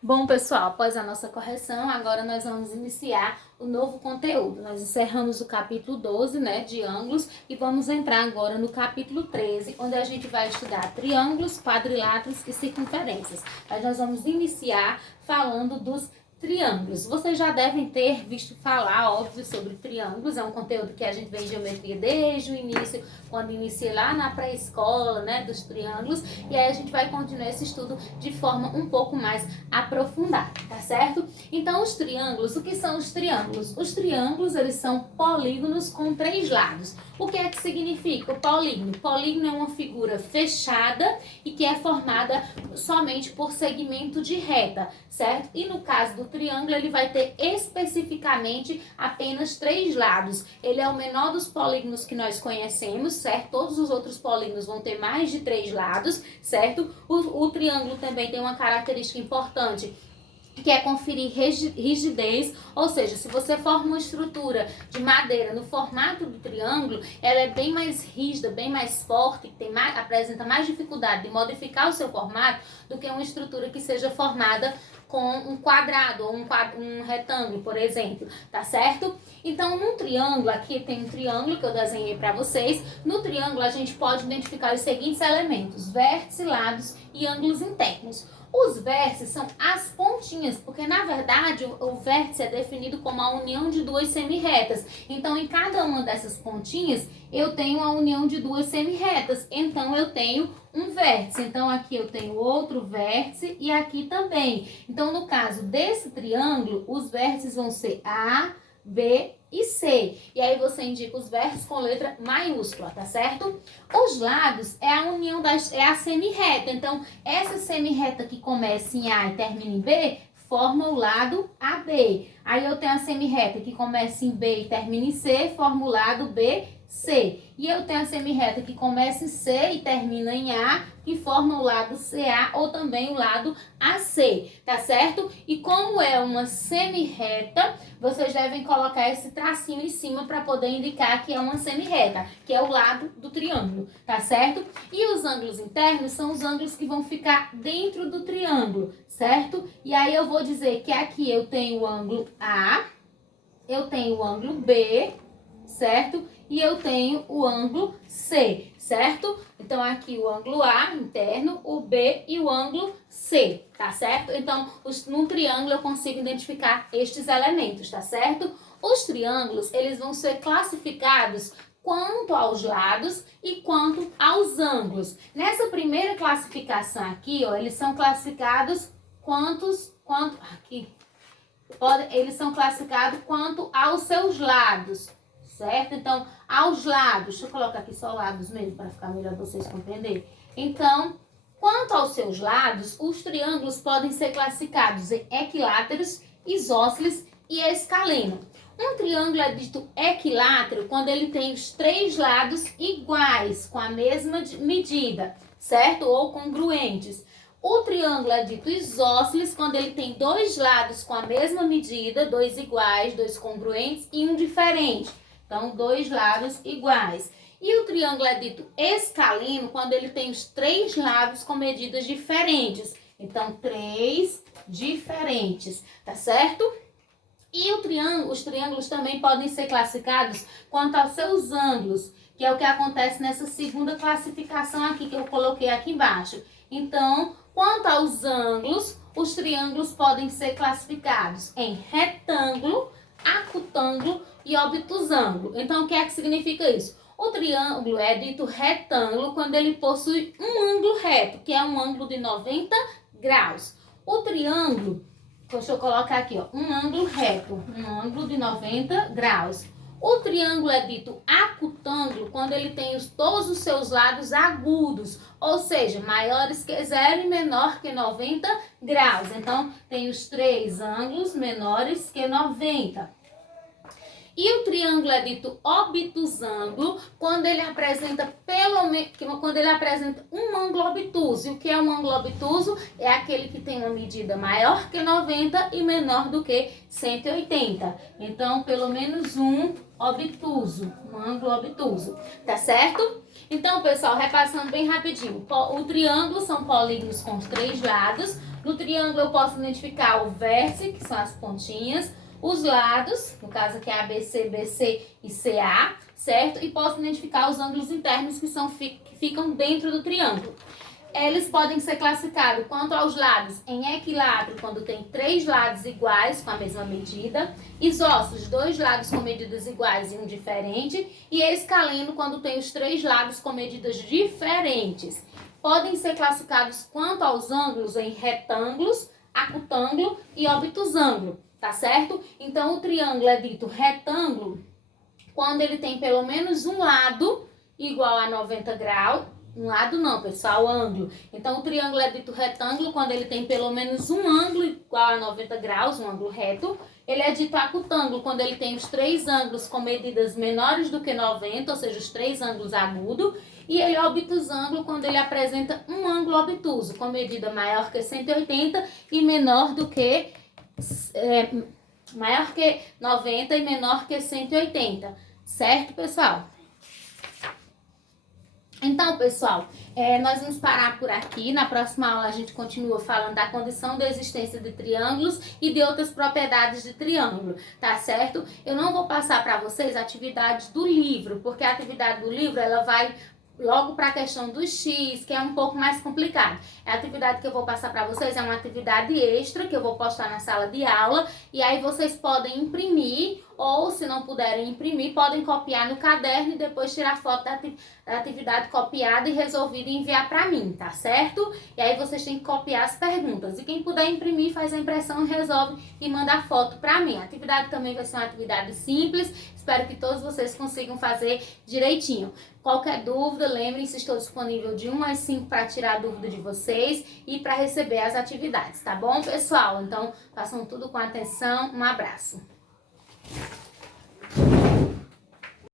Bom, pessoal, após a nossa correção, agora nós vamos iniciar o novo conteúdo. Nós encerramos o capítulo 12, né, de ângulos, e vamos entrar agora no capítulo 13, onde a gente vai estudar triângulos, quadriláteros e circunferências. Mas nós vamos iniciar falando dos triângulos. Vocês já devem ter visto falar, óbvio, sobre triângulos. É um conteúdo que a gente vê em geometria desde o início, quando inicia lá na pré-escola, né, dos triângulos. E aí a gente vai continuar esse estudo de forma um pouco mais aprofundada, tá certo? Então, os triângulos, o que são os triângulos? Os triângulos, eles são polígonos com 3 lados. O que é que significa o polígono? Polígono é uma figura fechada e que é formada somente por segmento de reta, certo? E no caso do triângulo, ele vai ter especificamente apenas 3 lados. Ele é o menor dos polígonos que nós conhecemos, certo? Todos os outros polígonos vão ter mais de 3 lados, certo? O triângulo também tem uma característica importante, que é conferir rigidez, ou seja, se você forma uma estrutura de madeira no formato do triângulo, ela é bem mais rígida, bem mais forte, apresenta mais dificuldade de modificar o seu formato do que uma estrutura que seja formada com um quadrado ou um retângulo, por exemplo, tá certo? Então, num triângulo, aqui tem um triângulo que eu desenhei para vocês. No triângulo, a gente pode identificar os seguintes elementos: vértices, lados e ângulos internos. Os vértices são as pontinhas, porque na verdade o vértice é definido como a união de 2 semirretas. Então, em cada uma dessas pontinhas, eu tenho a união de 2 semirretas. Então, eu tenho um vértice. Então, aqui eu tenho outro vértice e aqui também. Então, no caso desse triângulo, os vértices vão ser A, B e C. E aí você indica os vértices com letra maiúscula, tá certo? Os lados é a união é a semirreta. Então, essa semirreta que começa em A e termina em B, forma o lado AB. Aí eu tenho a semirreta que começa em B e termina em C, forma o lado BC. E eu tenho a semirreta que começa em C e termina em A, que forma o lado CA ou também o lado AC, tá certo? E como é uma semirreta, vocês devem colocar esse tracinho em cima para poder indicar que é uma semirreta, que é o lado do triângulo, tá certo? E os ângulos internos são os ângulos que vão ficar dentro do triângulo, certo? E aí eu vou dizer que aqui eu tenho o ângulo A, eu tenho o ângulo B, certo? E eu tenho o ângulo C, certo? Então, aqui o ângulo A interno, o B e o ângulo C, tá certo? Então, num triângulo eu consigo identificar estes elementos, tá certo? Os triângulos, eles vão ser classificados quanto aos lados e quanto aos ângulos. Nessa primeira classificação aqui, ó, eles são classificados eles são classificados quanto aos seus lados, certo? Então, aos lados, deixa eu colocar aqui só lados mesmo, para ficar melhor vocês compreenderem. Então, quanto aos seus lados, os triângulos podem ser classificados em equiláteros, isósceles e escaleno. Um triângulo é dito equilátero quando ele tem os 3 lados iguais, com a mesma medida, certo? Ou congruentes. O triângulo é dito isósceles quando ele tem 2 lados com a mesma medida, 2 iguais, 2 congruentes e um diferente. Então, 2 lados iguais. E o triângulo é dito escaleno quando ele tem os 3 lados com medidas diferentes. Então, 3 diferentes, tá certo? E os triângulos também podem ser classificados quanto aos seus ângulos, que é o que acontece nessa segunda classificação aqui, que eu coloquei aqui embaixo. Então, quanto aos ângulos, os triângulos podem ser classificados em retângulo, acutângulo e obtusângulo. Então, o que é que significa isso? O triângulo é dito retângulo quando ele possui um ângulo reto, que é um ângulo de 90 graus. O triângulo, deixa eu colocar aqui, ó, um ângulo reto, um ângulo de 90 graus. O triângulo é dito acutângulo quando ele tem todos os seus lados agudos, ou seja, maiores que 0 e menor que 90 graus. Então, tem os 3 ângulos menores que 90. E o triângulo é dito obtusângulo quando ele apresenta um ângulo obtuso. E o que é um ângulo obtuso? É aquele que tem uma medida maior que 90 e menor do que 180. Então, pelo menos um obtuso, um ângulo obtuso, tá certo? Então, pessoal, repassando bem rapidinho, o triângulo são polígonos com os 3 lados. No triângulo eu posso identificar o vértice, que são as pontinhas, os lados, no caso aqui é ABC, BC e CA, certo? E posso identificar os ângulos internos que ficam dentro do triângulo. Eles podem ser classificados quanto aos lados em equilátero, quando tem 3 lados iguais com a mesma medida, isósceles, 2 lados com medidas iguais e um diferente, e escaleno, quando tem os 3 lados com medidas diferentes. Podem ser classificados quanto aos ângulos em retângulos, acutângulo e obtusângulo, tá certo? Então, o triângulo é dito retângulo quando ele tem pelo menos um lado igual a 90 graus. Um lado não, pessoal, ângulo. Então, o triângulo é dito retângulo quando ele tem pelo menos um ângulo igual a 90 graus, um ângulo reto. Ele é dito acutângulo quando ele tem os 3 ângulos com medidas menores do que 90, ou seja, os 3 ângulos agudos. E ele é obtusângulo quando ele apresenta um ângulo obtuso, com medida maior que 180 e menor do que... maior que 90 e menor que 180. Certo, pessoal? Então, pessoal, nós vamos parar por aqui. Na próxima aula a gente continua falando da condição de existência de triângulos e de outras propriedades de triângulo, tá certo? Eu não vou passar para vocês atividades do livro, porque a atividade do livro ela vai logo para a questão do X, que é um pouco mais complicado. A atividade que eu vou passar para vocês é uma atividade extra que eu vou postar na sala de aula, e aí vocês podem imprimir, ou se não puderem imprimir, podem copiar no caderno e depois tirar foto da atividade copiada e resolvida e enviar para mim, tá certo? E aí vocês têm que copiar as perguntas. E quem puder imprimir, faz a impressão, resolve e manda a foto para mim. A atividade também vai ser uma atividade simples. Espero que todos vocês consigam fazer direitinho. Qualquer dúvida, lembrem-se, estou disponível de 1 às 5 para tirar a dúvida de vocês e para receber as atividades, tá bom, pessoal? Então, façam tudo com atenção. Um abraço.